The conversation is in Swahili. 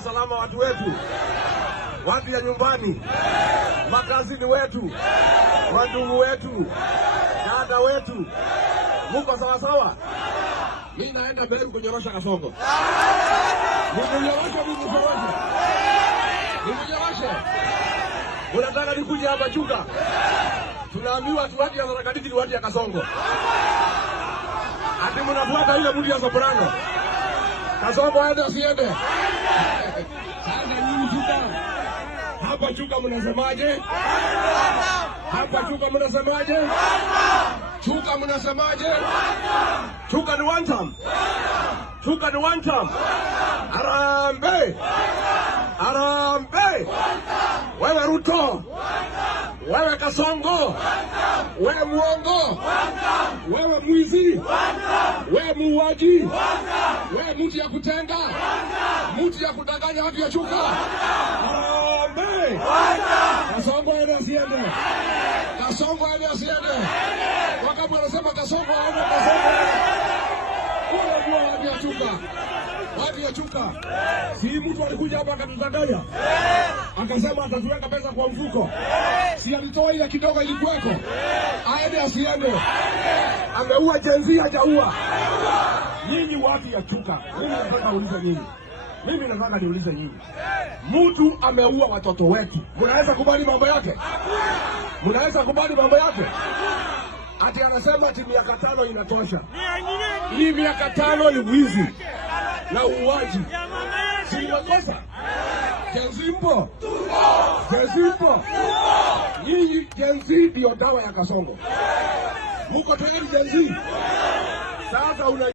Mko salama watu wetu, watu ya nyumbani, makazini wetu, wandugu wetu, dada wetu, mko sawa sawa? Mimi naenda mbele kunyorosha Kasongo. Nikunyoroshe. Unataka nikuje hapa Chuka? Tunaambiwa tu watu ya Zarakadiki ni watu ya Kasongo. Ati mnafuata ile mtu ya Soprano. Kasongo aende asiende. Sasa nyinyi Chuka. Hapa Chuka mnasemaje? Hapa Chuka mnasemaje? Chuka mnasemaje? Chuka ni one time. Chuka ni one time. Harambee. Harambee. Wewe Ruto. Wewe Kasongo. Wewe muongo. Wewe mwizi. Wewe muuaji. Wewe mtu ya kutenga. Mtu ya kudanganya watu ya Chuka. Harambee. Kasongo aende asiende. Kasongo aende asiende. Wakati wanasema Kasongo aende Kasongo. Wewe watu ya Chuka. Watu ya Chuka. Si mtu alikuja hapa akatudanganya. Akasema atatuweka pesa kwa mfuko. Si alitoa ile kidogo ilikuweko. Aende asiende. Ameua jenzi hajaua. Nyinyi watu ya Chuka. Mimi nataka niulize nyinyi. Mtu ameua watoto wetu. Mnaweza kubali mambo yake? Mnaweza kubali mambo yake? Ati anasema ati miaka 5 inatosha. Hii miaka 5 ni wizi na uuaji. Si makosa? Jenzi mpo? Jenzi mpo? Hii jenzi ndio dawa ya Kasongo. Muko tayari jenzi? Sasa